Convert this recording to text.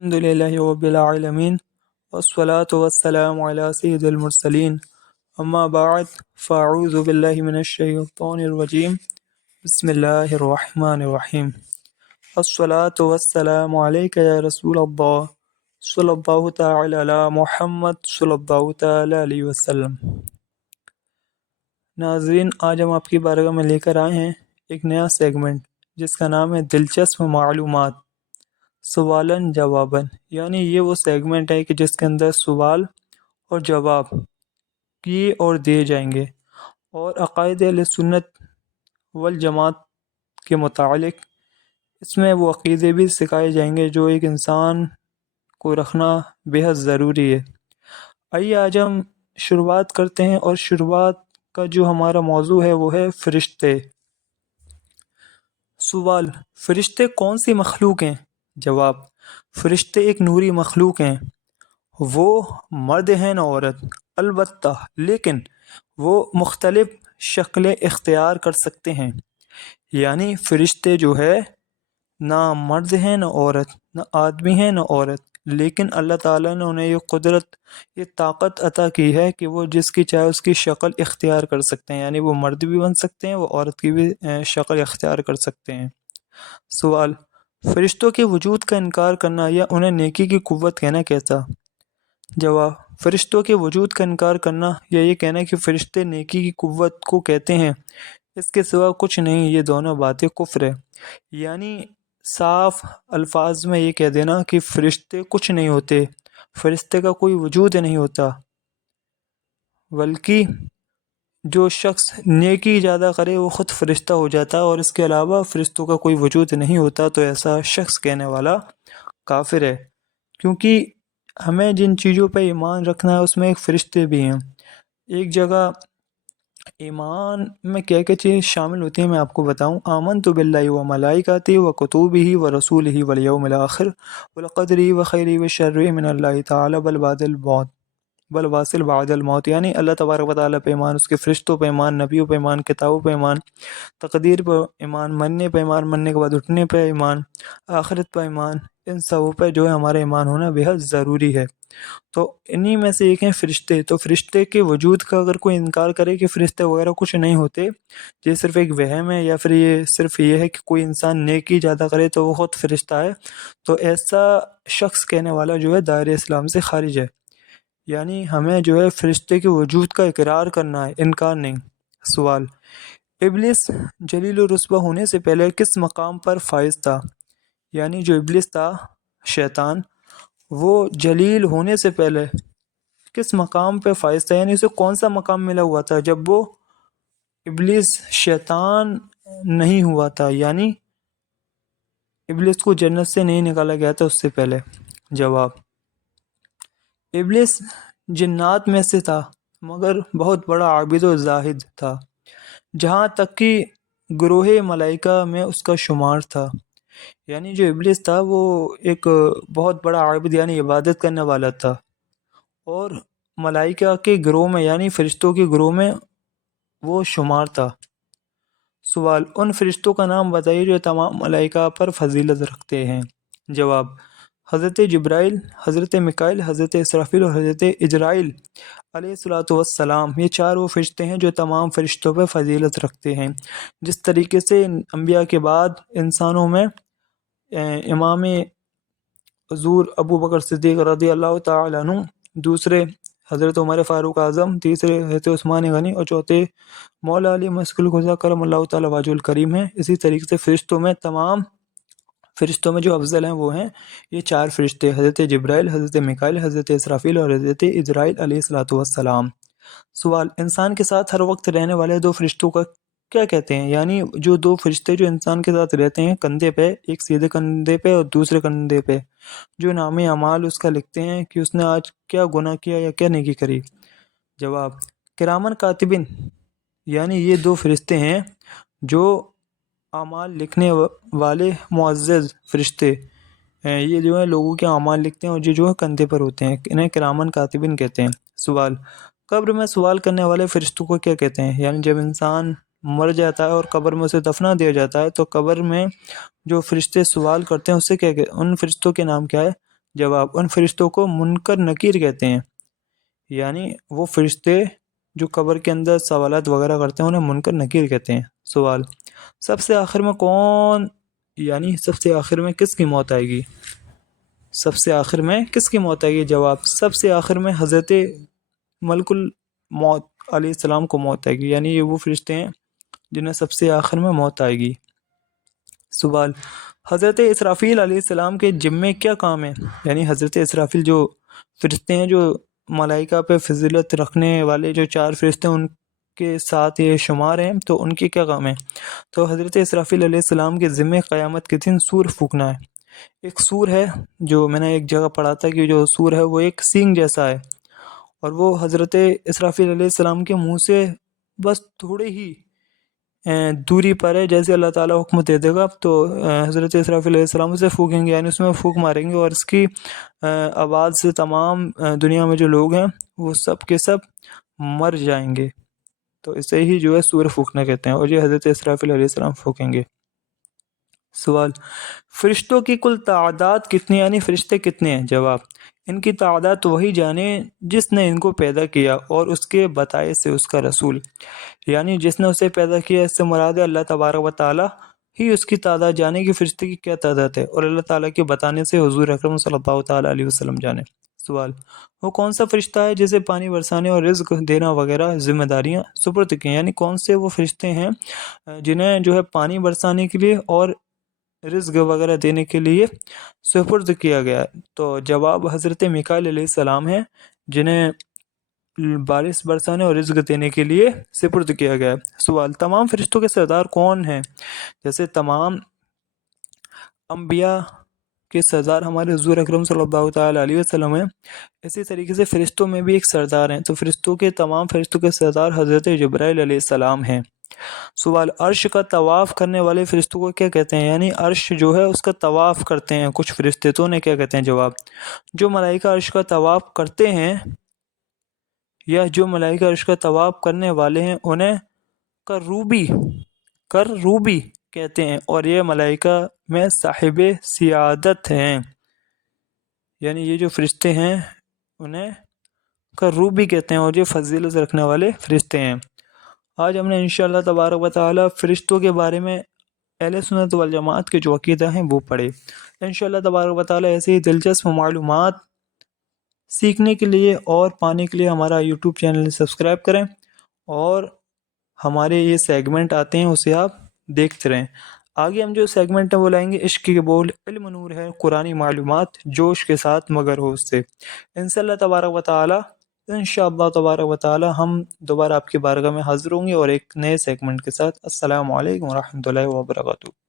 الحمد لله رب العالمين والصلاة والسلام على سيد المرسلين أما بعد فأعوذ بالله من الشيطان الرجيم بسم الله الرحمن الرحيم الصلاة والسلام عليك يا رسول الله صلى الله تعالى على محمد صلى الله تعالى عليه وسلم۔ ناظرین، آج ہم آپ کی بارگاہ میں لے کر آئے ہیں ایک نیا سیگمنٹ جس کا نام ہے دلچسپ معلومات سوالن جوابن، یعنی یہ وہ سیگمنٹ ہے کہ جس کے اندر سوال اور جواب کیے اور دیے جائیں گے، اور عقائد اہل سنت والجماعت کے متعلق اس میں وہ عقیدے بھی سکھائے جائیں گے جو ایک انسان کو رکھنا بے حد ضروری ہے۔ آئیے آج ہم شروعات کرتے ہیں، اور شروعات کا جو ہمارا موضوع ہے وہ ہے فرشتے۔ سوال: فرشتے کون سی مخلوق ہیں؟ جواب: فرشتے ایک نوری مخلوق ہیں، وہ مرد ہیں نہ عورت، البتہ لیکن وہ مختلف شکلیں اختیار کر سکتے ہیں۔ یعنی فرشتے جو ہے نہ مرد ہیں نہ عورت، نہ آدمی ہیں نہ عورت، لیکن اللہ تعالیٰ نے انہیں یہ قدرت، یہ طاقت عطا کی ہے کہ وہ جس کی چاہے اس کی شکل اختیار کر سکتے ہیں، یعنی وہ مرد بھی بن سکتے ہیں، وہ عورت کی بھی شکل اختیار کر سکتے ہیں۔ سوال: فرشتوں کے وجود کا انکار کرنا یا انہیں نیکی کی قوت کہنا کیسا؟ جواب: فرشتوں کے وجود کا انکار کرنا یا یہ کہنا کہ فرشتے نیکی کی قوت کو کہتے ہیں، اس کے سوا کچھ نہیں، یہ دونوں باتیں کفر ہے۔ یعنی صاف الفاظ میں یہ کہہ دینا کہ فرشتے کچھ نہیں ہوتے، فرشتے کا کوئی وجود نہیں ہوتا، بلکہ جو شخص نیکی زیادہ کرے وہ خود فرشتہ ہو جاتا ہے، اور اس کے علاوہ فرشتوں کا کوئی وجود نہیں ہوتا، تو ایسا شخص کہنے والا کافر ہے۔ کیونکہ ہمیں جن چیزوں پہ ایمان رکھنا ہے اس میں ایک فرشتے بھی ہیں۔ ایک جگہ ایمان میں کیا کیا چیزیں شامل ہوتی ہیں میں آپ کو بتاؤں: آمنت باللہ و ملائکتہ و کتبہ و رسولہ والیوم الآخر والقدر وخیرہ وشرہ من اللہ تعالی بل واصل بعد الموت۔ یعنی اللہ تبارک و تعالیٰ پہ ایمان، اس کے فرشتوں پہ ایمان، نبیوں پہ ایمان، کتابوں پہ ایمان، تقدیر پہ ایمان، مرنے پہ ایمان، مرنے کے بعد اٹھنے پہ ایمان، آخرت پہ ایمان، ان سب پہ جو ہے ہمارا ایمان ہونا بے حد ضروری ہے۔ تو انہی میں سے ایک ہیں فرشتے۔ تو فرشتے کے وجود کا اگر کوئی انکار کرے کہ فرشتے وغیرہ کچھ نہیں ہوتے، یہ صرف ایک وہم ہے، یا پھر یہ صرف یہ ہے کہ کوئی انسان نیکی زیادہ کرے تو وہ خود فرشتہ ہے، تو ایسا شخص کہنے والا جو ہے دائرہ اسلام سے خارج ہے۔ یعنی ہمیں جو ہے فرشتے کے وجود کا اقرار کرنا ہے، انکار نہیں۔ سوال: ابلیس جلیل الرتبہ ہونے سے پہلے کس مقام پر فائز تھا؟ یعنی جو ابلیس تھا، شیطان، وہ جلیل ہونے سے پہلے کس مقام پہ فائز تھا، یعنی اسے کون سا مقام ملا ہوا تھا جب وہ ابلیس شیطان نہیں ہوا تھا، یعنی ابلیس کو جنت سے نہیں نکالا گیا تھا اس سے پہلے؟ جواب: ابلیس جنات میں سے تھا، مگر بہت بڑا عابد و زاہد تھا، جہاں تک کہ گروہ ملائکہ میں اس کا شمار تھا۔ یعنی جو ابلیس تھا وہ ایک بہت بڑا عابد یعنی عبادت کرنے والا تھا، اور ملائکہ کے گروہ میں یعنی فرشتوں کے گروہ میں وہ شمار تھا۔ سوال: ان فرشتوں کا نام بتائیے جو تمام ملائکہ پر فضیلت رکھتے ہیں۔ جواب: حضرت جبرائیل، حضرت میکائیل، حضرت اسرافیل اور حضرت اجرائیل علیہ الصلوۃ والسلام، یہ چار وہ فرشتے ہیں جو تمام فرشتوں پہ فضیلت رکھتے ہیں۔ جس طریقے سے انبیاء کے بعد انسانوں میں امام حضور ابو بکر صدیق رضی اللہ تعالیٰ عنہ، دوسرے حضرت عمر فاروق اعظم، تیسرے حضرت عثمان غنی، اور چوتھے مولا علی مسک القضا کرم اللہ تعالیٰ وجہ الکریم ہیں۔ اسی طریقے سے فرشتوں میں تمام فرشتوں میں جو افضل ہیں وہ ہیں یہ چار فرشتے: حضرت جبرائیل، حضرت میکائیل، حضرت اسرافیل اور حضرت اجرائیل علیہ الصلوۃ والسلام۔ سوال: انسان کے ساتھ ہر وقت رہنے والے دو فرشتوں کا کیا کہتے ہیں؟ یعنی جو دو فرشتے جو انسان کے ساتھ رہتے ہیں کندھے پہ، ایک سیدھے کندھے پہ اور دوسرے کندھے پہ، جو نام اعمال اس کا لکھتے ہیں کہ اس نے آج کیا گناہ کیا یا کیا نیکی کری۔ جواب: کرامن کاتبین، یعنی یہ دو فرشتے ہیں جو اعمال لکھنے والے معزز فرشتے ہیں، یہ جو ہے لوگوں کے اعمال لکھتے ہیں، اور یہ جو ہے کندھے پر ہوتے ہیں، انہیں کرامن کاتبین کہتے ہیں۔ سوال: قبر میں سوال کرنے والے فرشتوں کو کیا کہتے ہیں؟ یعنی جب انسان مر جاتا ہے اور قبر میں اسے دفنا دیا جاتا ہے تو قبر میں جو فرشتے سوال کرتے ہیں اسے کیا ان فرشتوں کے نام کیا ہے؟ جواب، ان فرشتوں کو منکر نکیر کہتے ہیں، یعنی وہ فرشتے جو قبر کے اندر سوالات وغیرہ کرتے ہیں انہیں منکر نکیر کہتے ہیں۔ سوال، سب سے آخر میں کون، یعنی سب سے آخر میں کس کی موت آئے گی؟ سب سے آخر میں کس کی موت آئے گی؟ جواب، سب سے آخر میں حضرت ملک الموت علیہ السلام کو موت آئے گی، یعنی یہ وہ فرشتے ہیں جنہیں سب سے آخر میں موت آئے گی۔ سوال، حضرت اسرافیل علیہ السلام کے ذمے کیا کام ہے؟ یعنی حضرت اسرافیل جو فرشتے ہیں جو ملائکہ پہ فضیلت رکھنے والے جو 4 فرشتے ہیں ان کے ساتھ یہ شمار ہیں، تو ان کی کیا کام ہے؟ تو حضرت اسرافیل علیہ السلام کے ذمے قیامت کے دن سور پھونکنا ہے۔ ایک سور ہے، جو میں نے ایک جگہ پڑھا تھا کہ جو سور ہے وہ ایک سینگ جیسا ہے، اور وہ حضرت اسرافیل علیہ السلام کے منہ سے بس تھوڑے ہی دوری پر ہے، جیسے اللہ تعالیٰ حکم دے دے گا تو حضرت اسرافیل علیہ السلام اسے پھونکیں گے، یعنی اس میں پھونک ماریں گے، اور اس کی آواز سے تمام دنیا میں جو لوگ ہیں وہ سب کے سب مر جائیں گے، تو اسے ہی جو ہے سور پھونکنا کہتے ہیں، اور یہ حضرت اسرافیل علیہ السلام پھونکیں گے۔ سوال، فرشتوں کی کل تعداد کتنی، یعنی فرشتے کتنے ہیں؟ جواب، ان کی تعداد وہی جانے جس نے ان کو پیدا کیا اور اس کے بتائے سے اس کا رسول، یعنی جس نے اسے پیدا کیا اس سے مراد ہے اللہ تبارک و تعالیٰ ہی اس کی تعداد جانے کہ فرشتے کی کیا تعداد ہے، اور اللہ تعالیٰ کے بتانے سے حضور اکرم صلی اللہ تعالیٰ علیہ وسلم جانے۔ سوال، وہ کون سا فرشتہ ہے جسے پانی برسانے اور رزق دینا وغیرہ ذمہ داریاں سپرد کی ہیں؟ یعنی کون سے وہ فرشتے ہیں جنہیں جو ہے پانی برسانے کے لیے اور رزق وغیرہ دینے کے لیے سپرد کیا گیا؟ تو جواب، حضرت میکائیل علیہ السلام ہیں جنہیں بارش برسانے اور رزق دینے کے لیے سپرد کیا گیا ہے۔ سوال، تمام فرشتوں کے سردار کون ہیں؟ جیسے تمام انبیاء کے سردار ہمارے حضور اکرم صلی اللہ تعالیٰ علیہ وسلم ہیں، اسی طریقے سے فرشتوں میں بھی ایک سردار ہیں، تو تمام فرشتوں کے سردار حضرت جبرائیل علیہ السلام ہیں۔ سوال، عرش کا طواف کرنے والے فرشتوں کو کیا کہتے ہیں؟ یعنی عرش جو ہے اس کا طواف کرتے ہیں کچھ فرشتے، تو انہیں کیا کہتے ہیں؟ جواب، جو ملائکہ عرش کا طواف کرتے ہیں یا جو ملائکہ عرش کا طواف کرنے والے ہیں انہیں کروبی کہتے ہیں، اور یہ ملائکہ میں صاحب سیادت ہیں، یعنی یہ جو فرشتے ہیں انہیں کروبی کہتے ہیں اور یہ فضیلت رکھنے والے فرشتے ہیں۔ آج ہم نے انشاءاللہ تبارک و تعالی فرشتوں کے بارے میں اہل سنت والجماعت کے جو عقیدہ ہیں وہ پڑھے۔ انشاءاللہ تبارک و تعالی ایسے ہی دلچسپ معلومات سیکھنے کے لیے اور پانے کے لیے ہمارا یوٹیوب چینل سبسکرائب کریں، اور ہمارے یہ سیگمنٹ آتے ہیں اسے آپ دیکھتے رہیں۔ آگے ہم جو سیگمنٹ ہیں وہ لائیں گے عشق کے بول، علم نور ہے، قرآنی معلومات جوش کے ساتھ مگر ہوش سے۔ انشاءاللہ تبارک و تعالی انشاءاللہ تبارک و تعالی ہم دوبارہ آپ کی بارگاہ میں حاضر ہوں گے اور ایک نئے سیگمنٹ کے ساتھ۔ السلام علیکم ورحمۃ اللہ وبرکاتہ۔